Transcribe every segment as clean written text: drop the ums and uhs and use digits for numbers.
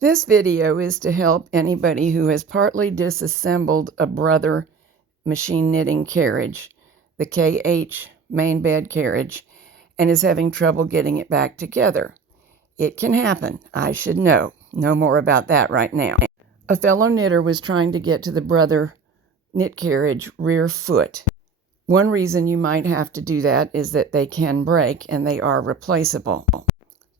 This video is to help anybody who has partly disassembled a Brother machine knitting carriage, the KH main bed carriage, and is having trouble getting it back together. It can happen. I should know. No more about that right now. A fellow knitter was trying to get to the Brother knit carriage rear foot. One reason you might have to do that is that they can break and they are replaceable.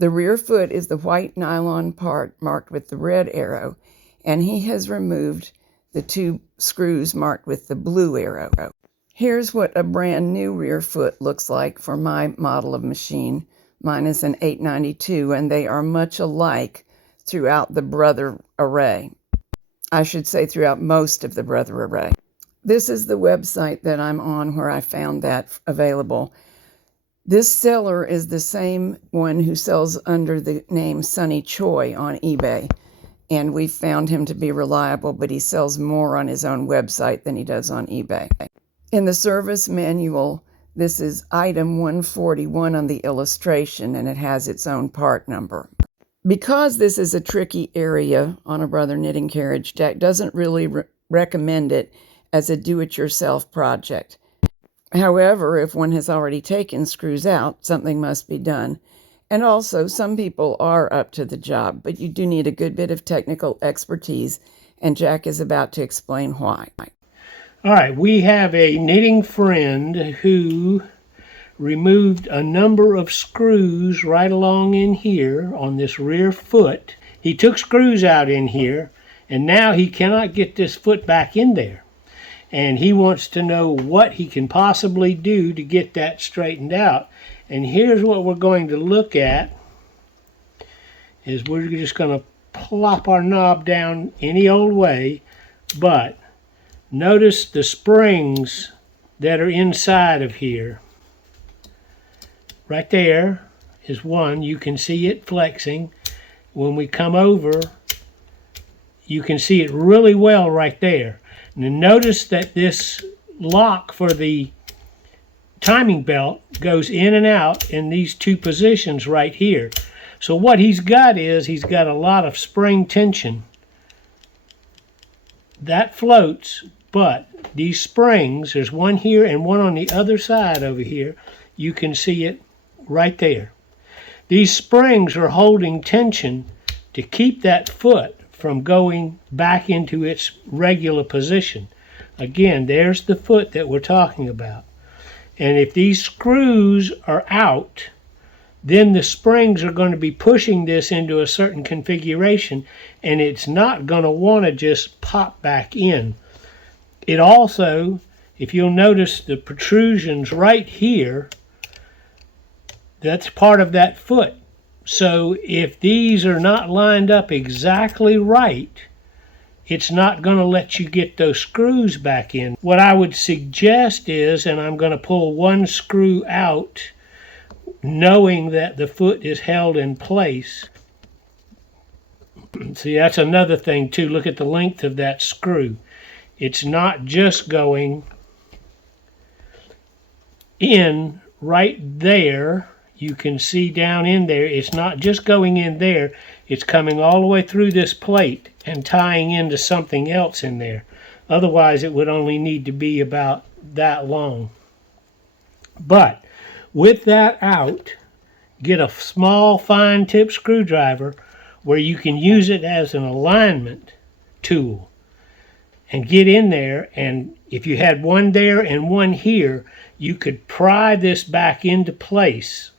The rear foot is the white nylon part marked with the red arrow, and he has removed the two screws marked with the blue arrow. Here's what a brand new rear foot looks like for my model of machine. Mine is an 892, and they are much alike throughout the Brother array. I should say throughout most of the Brother array. This is the website that I'm on where I found that available. This seller is the same one who sells under the name Sunny Choi on eBay, and we found him to be reliable, but he sells more on his own website than he does on eBay. In the service manual, this is item 141 on the illustration, and it has its own part number. Because this is a tricky area on a Brother knitting carriage, Jack doesn't really recommend it as a do-it-yourself project. However, if one has already taken screws out, something must be done. And also, some people are up to the job, but you do need a good bit of technical expertise, and Jack is about to explain why. All right, we have a knitting friend who removed a number of screws right along in here on this rear foot. He took screws out in here, and now he cannot get this foot back in there. And he wants to know what he can possibly do to get that straightened out. And here's what we're going to look at, is we're just going to plop our knob down any old way, but notice the springs that are inside of here. Right there is one. You can see it flexing. When we come over, you can see it really well right there. And notice that this lock for the timing belt goes in and out in these two positions right here. So what he's got is he's got a lot of spring tension. That floats, but these springs, there's one here and one on the other side over here. You can see it right there. These springs are holding tension to keep that foot from going back into its regular position. Again, there's the foot that we're talking about. And if these screws are out, then the springs are going to be pushing this into a certain configuration, and it's not going to want to just pop back in. It also, if you'll notice the protrusions right here, that's part of that foot. So if these are not lined up exactly right, it's not going to let you get those screws back in. What I would suggest is, and I'm going to pull one screw out, knowing that the foot is held in place. See, that's another thing too. Look at the length of that screw. It's not just going in right there. You can see down in there, it's not just going in there, it's coming all the way through this plate and tying into something else in there. Otherwise, it would only need to be about that long. But with that out, get a small fine tip screwdriver where you can use it as an alignment tool and get in there, and if you had one there and one here, you could pry this back into place.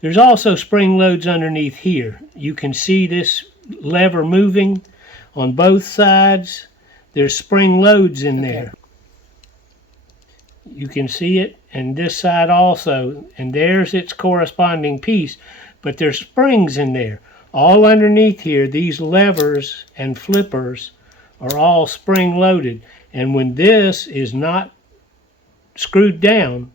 There's also spring loads underneath here. You can see this lever moving on both sides. There's spring loads in there. You can see it, and this side also, and there's its corresponding piece, but there's springs in there. All underneath here, these levers and flippers are all spring loaded, and when this is not screwed down,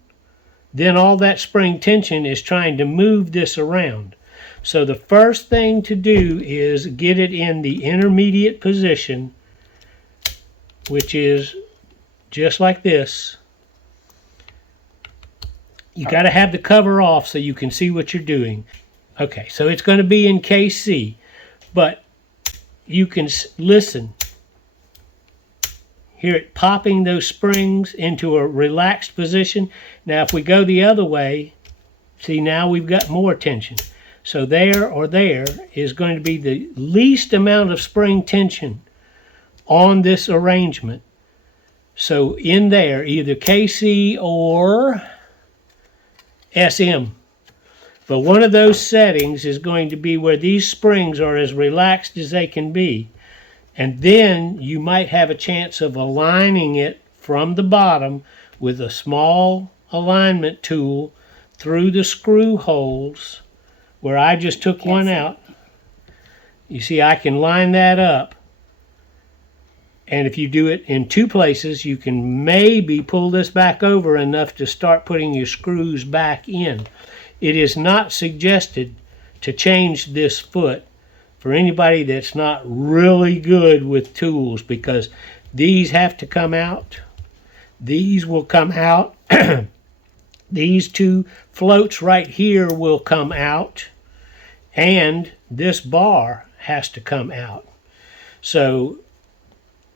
then all that spring tension is trying to move this around. So the first thing to do is get it in the intermediate position, which is just like this. You got to have the cover off so you can see what you're doing. Okay, so it's going to be in case C, but you can listen. Hear it popping those springs into a relaxed position. Now, if we go the other way, see, now we've got more tension. So there or there is going to be the least amount of spring tension on this arrangement. So in there, either KC or SM. But one of those settings is going to be where these springs are as relaxed as they can be. And then you might have a chance of aligning it from the bottom with a small alignment tool through the screw holes where I just took one out. You see, I can line that up. And if you do it in two places, you can maybe pull this back over enough to start putting your screws back in. It is not suggested to change this foot for anybody that's not really good with tools, because these have to come out. These will come out. These two floats right here will come out, and this bar has to come out. So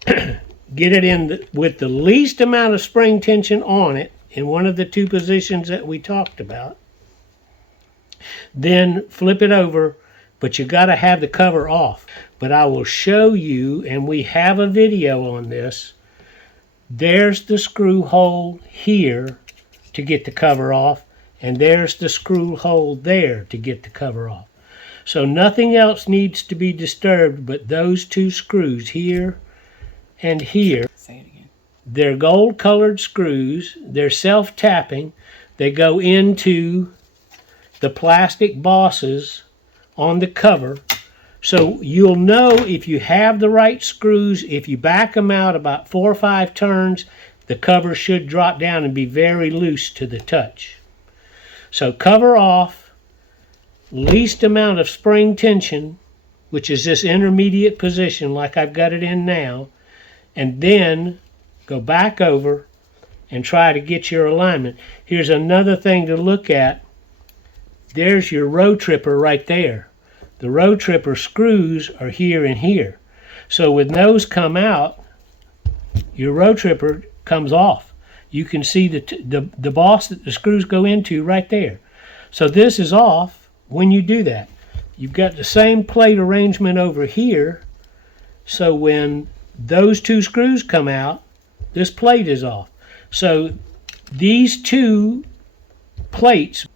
get it in with the least amount of spring tension on it in one of the two positions that we talked about. Then flip it over, but you got to have the cover off. But I will show you, and we have a video on this. There's the screw hole here to get the cover off, and there's the screw hole there to get the cover off. So nothing else needs to be disturbed but those two screws here and here. Say it again. They're gold colored screws. They're self-tapping. They go into the plastic bosses on the cover. So you'll know if you have the right screws. If you back them out about 4 or 5 turns, the cover should drop down and be very loose to the touch. So cover off, least amount of spring tension, which is this intermediate position like I've got it in now, and then go back over and try to get your alignment. Here's another thing to look at. There's your row tripper right there. The row tripper screws are here and here. So when those come out, your row tripper comes off. You can see the boss that the screws go into right there. So this is off when you do that. You've got the same plate arrangement over here. So when those two screws come out, this plate is off. So these two plates,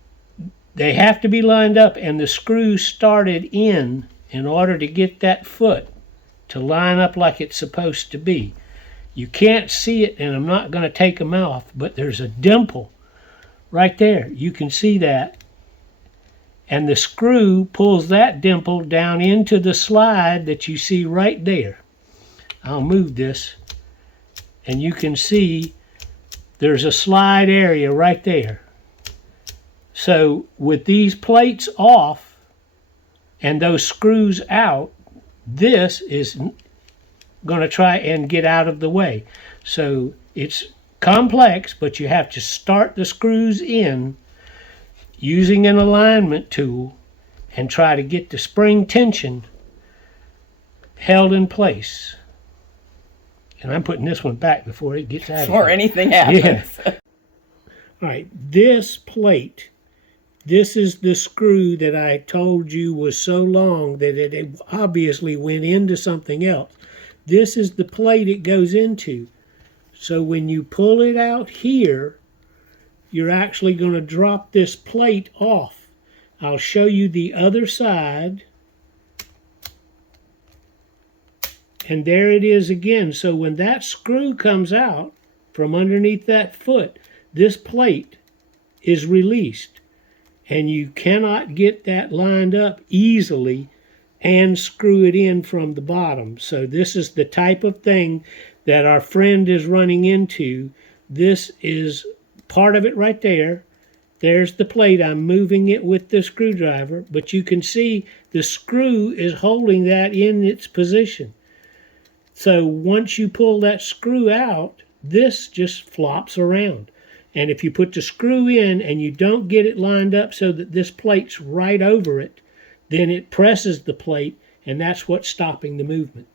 they have to be lined up and the screws started in order to get that foot to line up like it's supposed to be. You can't see it, and I'm not going to take them off, but there's a dimple right there. You can see that. And the screw pulls that dimple down into the slide that you see right there. I'll move this, and you can see there's a slide area right there. So with these plates off and those screws out, this is going to try and get out of the way. So it's complex, but you have to start the screws in using an alignment tool and try to get the spring tension held in place. And I'm putting this one back before it gets out of Before here. anything happens. Yeah. All right, this plate, this is the screw that I told you was so long that it obviously went into something else. This is the plate it goes into. So when you pull it out here, you're actually going to drop this plate off. I'll show you the other side. And there it is again. So when that screw comes out from underneath that foot, this plate is released. And you cannot get that lined up easily and screw it in from the bottom. So this is the type of thing that our friend is running into. This is part of it right there. There's the plate. I'm moving it with the screwdriver, but you can see the screw is holding that in its position. So once you pull that screw out, this just flops around. And if you put the screw in and you don't get it lined up so that this plate's right over it, then it presses the plate and that's what's stopping the movement.